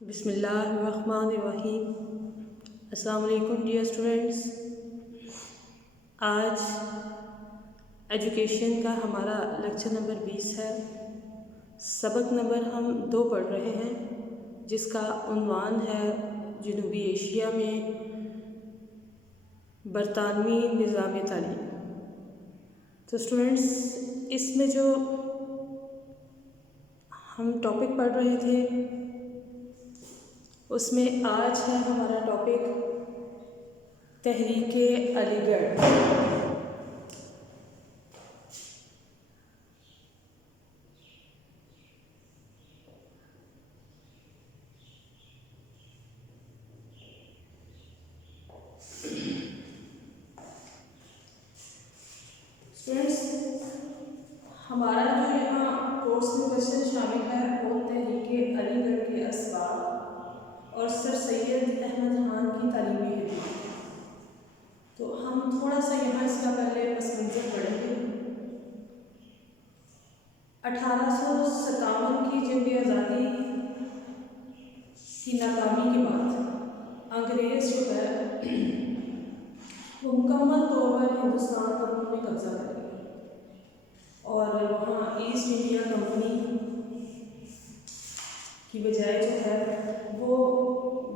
بسم اللہ الرحمن الرحیم۔ السلام علیکم ڈیئر اسٹوڈنٹس۔ آج ایجوکیشن کا ہمارا لیکچر نمبر 20 ہے۔ سبق نمبر ہم 2 پڑھ رہے ہیں جس کا عنوان ہے جنوبی ایشیا میں برطانوی نظام تعلیم۔ تو اسٹوڈنٹس اس میں جو ہم ٹاپک پڑھ رہے تھے اس میں آج ہے ہمارا ٹاپک تحریک علی گڑھ۔ اسٹوڈنٹس ہمارا جو یہاں کورس میں کوشچن شامل ہے وہ تحریک علی گڑھ کے اسباب اور سر سید احمد خان کی تعلیمی خدمات۔ تو ہم تھوڑا سا یہاں اس کا پہلے پس منظر پڑھیں گے۔ 1857 کی جنگ آزادی کی ناکامی کے بعد انگریز جو ہے وہ مکمل طور پر ہندوستان پر انہوں نے قبضہ کر لیا اور وہاں ایسٹ انڈیا کمپنی کی بجائے جو ہے وہ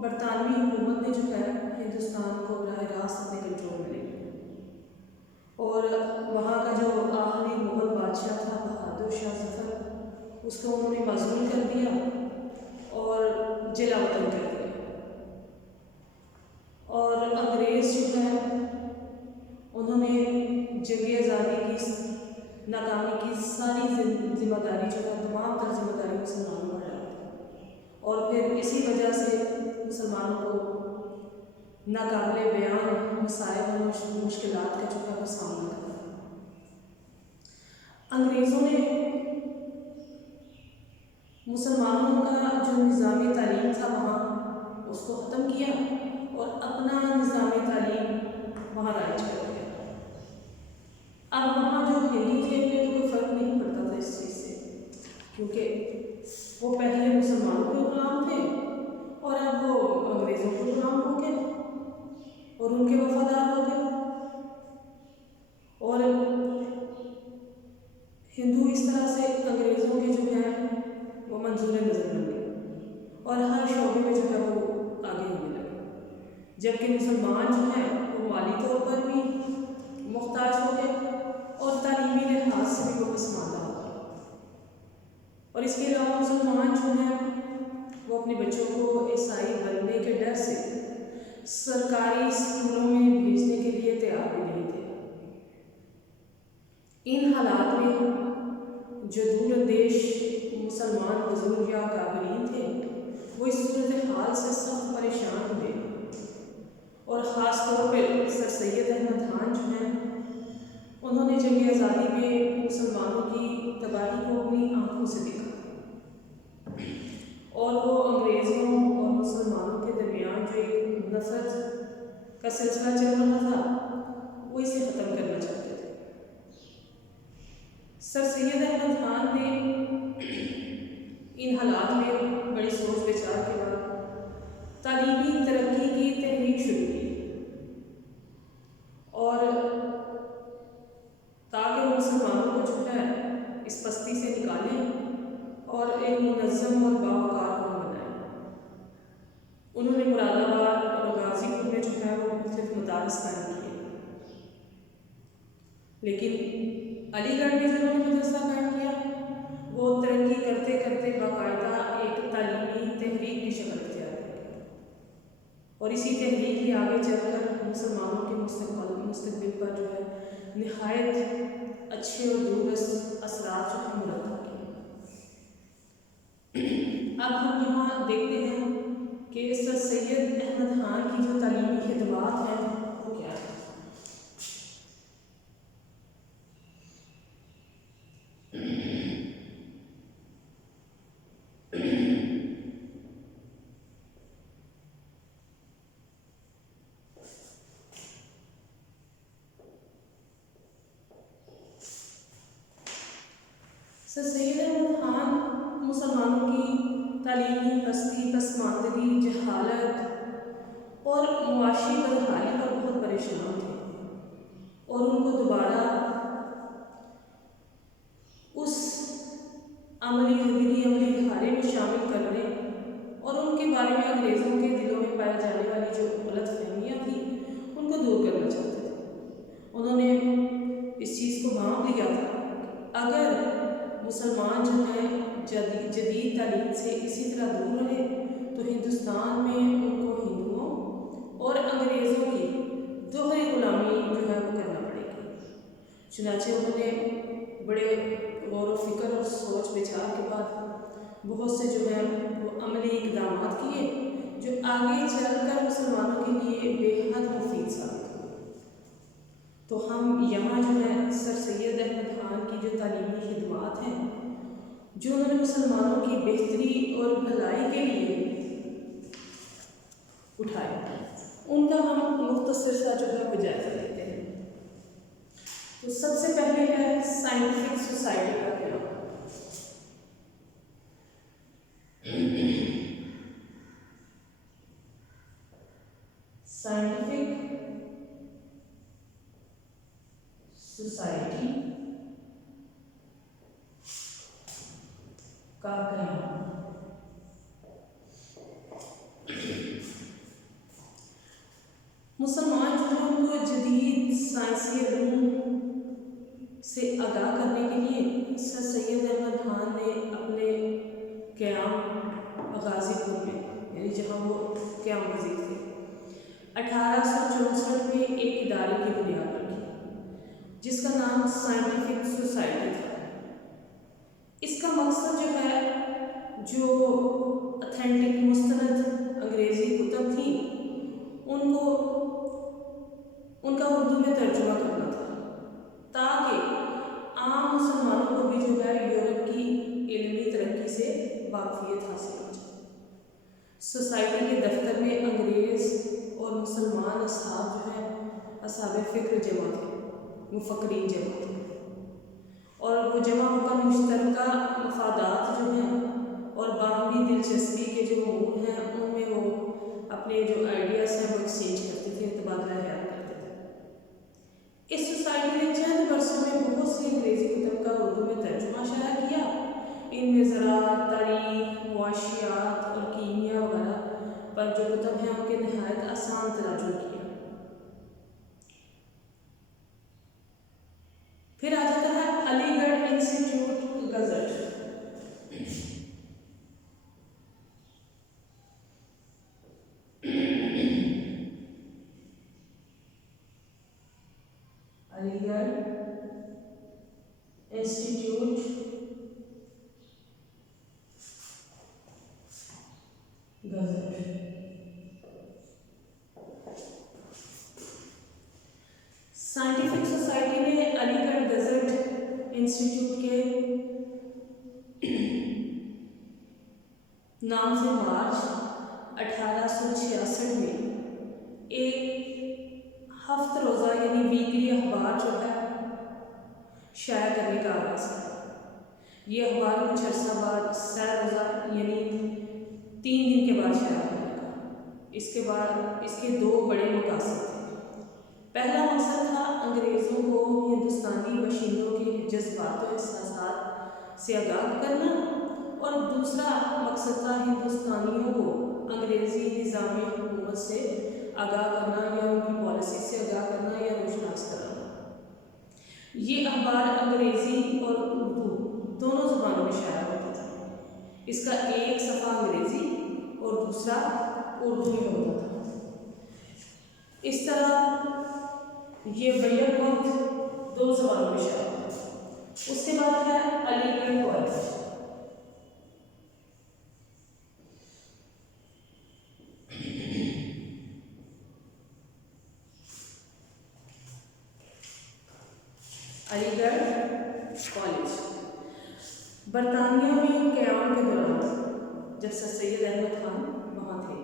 برطانوی حکومت نے جو ہے ہندوستان کو براہ راست اپنے کنٹرول میں لے لیا اور وہاں کا جو آخری مغل بادشاہ تھا بہادر شاہ ظفر، اس کو انہوں نے معزول کر دیا اور جلا وطن کر دیا۔ اور انگریز جو ہے انہوں نے جنگ آزادی کی ناکامی کی ساری ذمہ داری جو ہے تمام تر ذمہ داری مسلمانوں پر ڈال دی اور پھر اسی وجہ سے مسلمانوں کو ناقابل بیان مسائل اور مشکلات کا جو ہے وہ سامنا کرنا۔ انگریزوں نے مسلمانوں کا جو نظام تعلیم تھا وہاں اس کو ختم کیا اور اپنا نظام تعلیم وہاں رائج کر دیا۔ اب وہاں جو ہندو تھے انہیں تو کوئی فرق نہیں پڑتا تھا اس چیز سے، کیونکہ وہ پہلے مسلمانوں کے غلام تھے اور اب وہ انگریزوں کے غلام ہو گئے اور ان کے وفادار ہو گئے، اور ہندو اس طرح سے انگریزوں کے جو ہے وہ منظور نظر بن گئے اور ہر شعبے میں جو ہے وہ آگے ہونے لگے، جبکہ مسلمان جو ہیں وہ مالی طور پر بھی محتاج ہو گئے اور تعلیمی لحاظ سے بھی وہ پسماندہ ہو گئے۔ اور اس کے علاوہ مسلمان جو ہیں وہ اپنے بچوں کو عیسائی بننے کے ڈر سے سرکاری اسکولوں میں بھیجنے کے لیے تیار بھی نہیں تھے۔ ان حالات میں جو دور دیش مسلمان بزرگ یا کابرین تھے وہ اس صورتحال سے سخت پریشان ہوئے اور خاص طور پہ سر سید احمد خان جو ہیں انہوں نے جنگ آزادی میں مسلمانوں کی تباہی کو اپنی آنکھوں سے دیکھا اور وہ انگریزوں اور مسلمانوں کے درمیان جو ایک نفرت کا سلسلہ چل رہا تھا وہ اسے ختم کرنا چاہتے تھے۔ سر سید احمد خان نے ان حالات میں بڑی سوچ بچار کے بعد تعلیمی ترقی کی تحریک شروع کی اور تاکہ وہ مسلمانوں کو جو ہے اس پستی سے نکالیں اور ایک منظم اور باوقار قوم بنائیں۔ انہوں نے مراد آباد اور غازی پور میں جو ہے وہ مختلف مدارس قائم کیے، لیکن علی گڑھ میں جو انہوں نے مدرسہ قائم کیا وہ ترقی کرتے کرتے باقاعدہ ایک تعلیمی تحریک کی شکل اختیار کی اور اسی تحریک نے آگے چل کر مسلمانوں کے مستقبل پر جو ہے نہایت اچھے اور دوررس اثرات جو ہے مرتب کیے۔ اب ہم یہاں دیکھتے ہیں کہ سر سید احمد خان کی جو تعلیمی خدمات ہیں وہ کیا ہیں۔ سر سید احمد خان مسلمانوں کی تعلیمی پسماندگی زندگی، جہالت اور معاشی بدحالی پر بہت پریشان تھے، اور ان کو دوبارہ اس عملی زندگی، عملی دھارے میں شامل کرنے اور ان کے بارے میں انگریزوں کے دلوں میں پائی جانے والی جو غلط فہمیاں تھیں ان کو دور کرنا چاہتے تھے۔ انہوں نے اس چیز کو بھانپ لیا تھا اگر مسلمان جو ہیں جدید تعلیم سے اسی طرح دور رہے تو ہندوستان میں ان کو ہندوؤں اور انگریزوں کی دوہری غلامی جو ہے وہ کرنا پڑے گی۔ چنانچہ انہوں نے بڑے غور و فکر اور سوچ بچار کے بعد بہت سے جو ہے وہ عملی اقدامات کیے جو آگے چل کر مسلمانوں کے لیے بے حد مفید ثابت ہوئے۔ تو ہم یہاں جو ہے سر سید احمد خان کی جو تعلیمی خدمات ہیں جو انہوں نے مسلمانوں کی بہتری اور بھلائی کے لیے اٹھائے، ان کا ہم مختصر سا جو ہے وہ جائزہ لیتے ہیں۔ تو سب سے پہلے ہے سائنٹیفک سوسائٹی کا قیام۔ سائنٹیفک سوسائٹی کا قیام۔ مسلمان جو ہیں ان کو جدید سائنسی علوم سے آگاہ کرنے کے لیے سر سید احمد خان نے اپنے قیام غازی پور میں، یعنی جہاں وہ قیام پذیر تھے، 1864 میں ایک ادارے کی بنیاد رکھی جس کا نام سائنٹیفک سوسائٹی تھا۔ اس کا مقصد جو ہے جو اتھینٹک مستند انگریزی کتب تھیں ان کا اردو میں ترجمہ کرنا تھا تاکہ عام مسلمانوں کو بھی جو ہے یورپ کی علمی ترقی سے واقفیت حاصل ہو جائے۔ سوسائٹی کے دفتر میں انگریز اور مسلمان اصحاب جو ہیں اصحاب فکر جمع تھے، مفکرین جمع تھے، اور وہ جمع ہو کر مشترکہ مفادات جو ہیں اور باہمی دلچسپی کے جو امور ہیں ان میں وہ اپنے جو آئیڈیاز ہیں وہ ایکسچینج کرتے تھے، تبادلہ خیال کرتے تھے۔ اس سوسائٹی نے چند برسوں میں بہت سی انگریزی کتب کا اردو میں ترجمہ شائع کیا۔ ان میں زراعت، تاریخ، معاشیات اور کیمیا وغیرہ پر جو کتب ہیں ان کے نہایت آسان ترجمہ کیا۔ پھر آ جاتا ہے علی گڑھ انسٹیٹیوٹ گزٹ۔ علی گڑھ انسٹیٹیوٹ گزٹ۔ سائنٹیفک سوسائٹی نے علی گڑھ گزٹ انسٹیٹیوٹ کے نام سے مارچ 1866 میں ایک ہفتہ روزہ یعنی ویکلی اخبار جو ہے شائع کرنے کا آغاز کیا۔ یہ اخبار کچھ عرصہ بعد سہ روزہ یعنی 3 دن کے بعد شائع ہونے لگا۔ اس کے 2 بڑے مقاصد تھے۔ پہلا مقصد تھا انگریزوں کو ہندوستانی باشندوں کے جذبات و احساسات سے آگاہ کرنا، اور دوسرا مقصد تھا ہندوستانیوں کو انگریزی نظام حکومت سے آگاہ کرنا یا ان کی پالیسی سے آگاہ کرنا یا روشناس کرانا۔ یہ اخبار انگریزی اور اردو دونوں زبانوں میں شائع ہوتا تھا۔ اس کا ایک صفحہ انگریزی اور دوسرا اردو میں ہوتا تھا۔ اس طرح یہ بیک وقت 2 زبانوں میں شائع ہوتا تھا۔ اس کے بعد ہے علی گڑھ کالج۔ علی گڑھ کالج برطانیہ میں قیام کے دوران جب سر سید احمد خان وہاں تھے،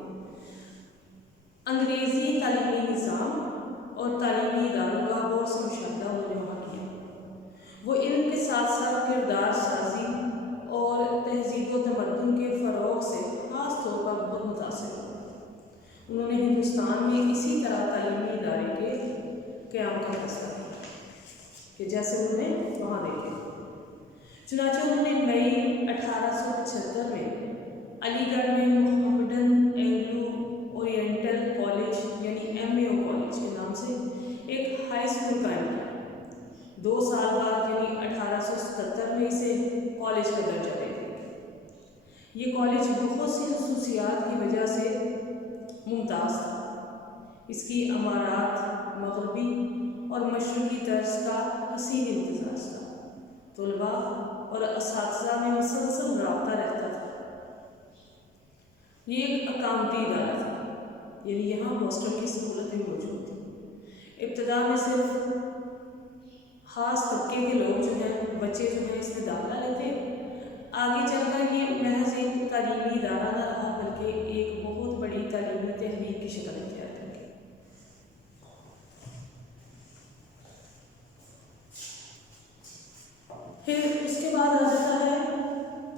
انگریزی تعلیمی نظام اور تعلیمی اداروں کا غور سے مشاہدہ انہوں نے وہاں کیا۔ وہ علم کے ساتھ ساتھ کردار سازی اور تہذیب و تمدن کے فروغ سے خاص خاص طور پر بہت متاثر ہوئے۔ انہوں نے ہندوستان میں اسی طرح تعلیمی ادارے کے قیام کا فیصلہ کیا کہ جیسے انہوں نے وہاں دیکھے۔ چنانچہ انہوں نے مئی 1875 میں علی گڑھ میں محمدن اینگلو اورینٹل کالج یعنی MAO کالج کے نام سے ایک ہائی اسکول قائم کیا۔ 2 سال بعد یعنی 1877 میں اسے کالج کا درجہ دے دیا۔ یہ کالج بہت سی خصوصیات کی وجہ سے ممتاز تھا۔ اس کی عمارات مغربی اور مشرقی طرز کا حسین امتزاج تھا۔ طلباء اور اساتذہ میں مسلسل رابطہ رہتا تھا۔ یہ ایک اقامتی ادارہ تھا، یعنی یہاں ہاسٹل کی سہولتیں موجود تھیں۔ ابتدا میں صرف خاص طبقے کے لوگ جو ہیں، بچے جو ہیں، اس میں داخلہ لیتے۔ آگے چل کر یہ محض ایک تعلیمی ادارہ نہ رہا بلکہ ایک بہت بڑی تعلیمی تحریک کی شکل اختیار کر گیا۔ پھر اس کے بعد آ جاتا ہے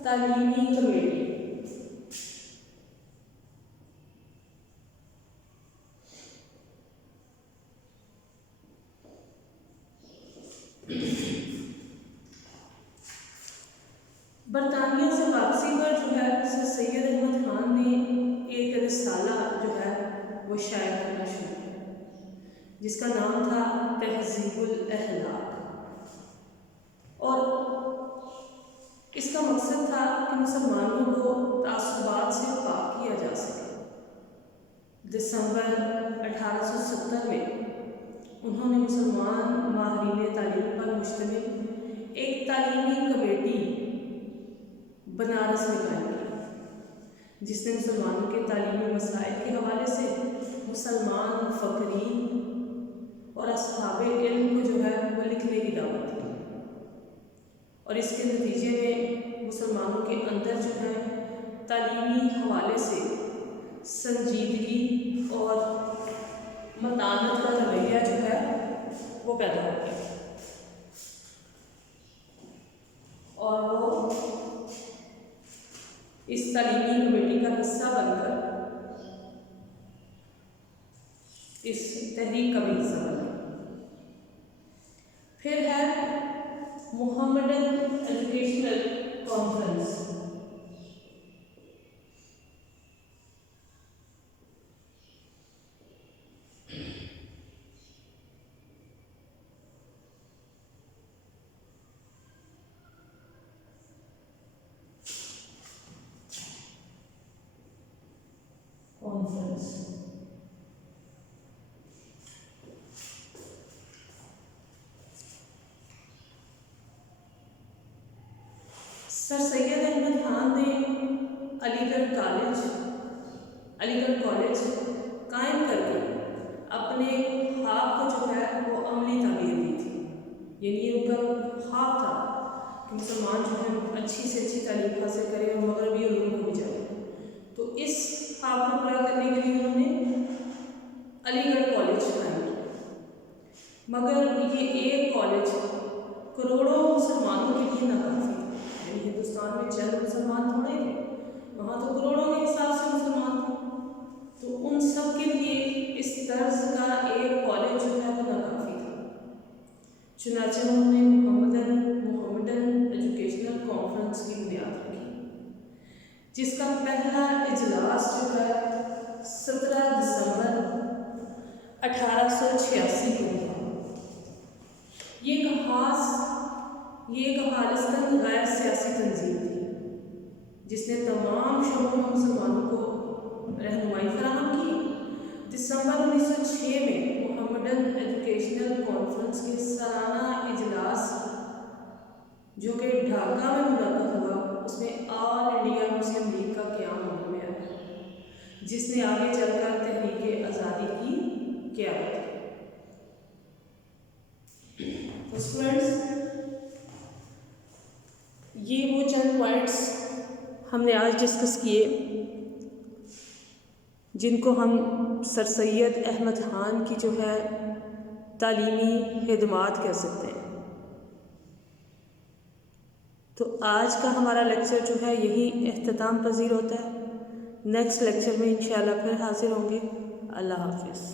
تعلیمی کمیٹی۔ برطانیہ سے واپسی پر جو ہے سر سید احمد خان نے ایک رسالہ جو ہے وہ شائع کرنا شروع کیا، جس کا نام تھا تہذیب الاخلاق، اور اس کا مقصد تھا کہ مسلمانوں کو تعصبات سے پاک کیا جا سکے۔ دسمبر 1870 میں انہوں نے مسلمان ماہرین تعلیم پر مشتمل ایک تعلیمی کمیٹی بنارس میں قائم کی، جس نے مسلمانوں کے تعلیمی مسائل کے حوالے سے مسلمان فقیرین اور اصحاب علم کو جو ہے وہ لکھنے کی دعوت دی، اور اس کے نتیجے میں مسلمانوں کے اندر جو ہے تعلیمی حوالے سے سنجیدگی اور متانت کا رویہ جو ہے وہ پیدا ہو گیا، اور وہ اس تعلیمی کمیٹی کا حصہ بن کر اس تحریک کا بھی حصہ بنا۔ پھر ہے محمدن ایجوکیشنل کانفرنس۔ سر سید احمد خان نے علی گڑھ کالج قائم کر کے اپنے خواب کو جو ہے وہ عملی تعبیر دی تھی، یعنی ان کا خواب تھا کہ مسلمان جو ہے اچھی سے اچھی تعلیم حاصل کرے اور مغربی علوم کو بھی جائے۔ تو اس خواب کو پورا کرنے کے لیے انہوں نے علی گڑھ کالج قائم کیا، مگر یہ ایک کالج کروڑوں مسلمانوں کے لیے ناکافی تھا۔ یعنی ہندوستان میں چند مسلمان تھوڑے تھے، وہاں تو کروڑوں کے حساب سے مسلمان تھے، تو ان سب کے لیے اس طرز کا ایک کالج جو ہے وہ ناکافی تھا۔ چنانچہ انہوں نے محمدن ایجوکیشنل کانفرنس کی بنیاد رکھی، جس کا پہلا اجلاس جو ہے 17 دسمبر 1886 کو ہوا۔ یہ ایک خالصتاً غیر سیاسی تنظیم تھی، جس نے تمام شعبوں میں مسلمانوں کو رہنمائی فراہم کی۔ دسمبر 1906 میں محمدن ایجوکیشنل کانفرنس کے سالانہ اجلاس جو کہ ڈھاکہ میں منعقد ہوا، اس میں آل انڈیا مسلم لیگ کا قیام عمل میں آیا، جس نے آگے چل کر تحریک آزادی کی قیادت کی۔ تو اسٹوڈنٹس، یہ وہ چند پوائنٹس ہم نے آج ڈسکس کیے جن کو ہم سر سید احمد خان کی جو ہے تعلیمی خدمات کہہ سکتے ہیں۔ تو آج کا ہمارا لیکچر جو ہے یہی اختتام پذیر ہوتا ہے۔ نیکسٹ لیکچر میں انشاءاللہ پھر حاضر ہوں گے. اللہ حافظ.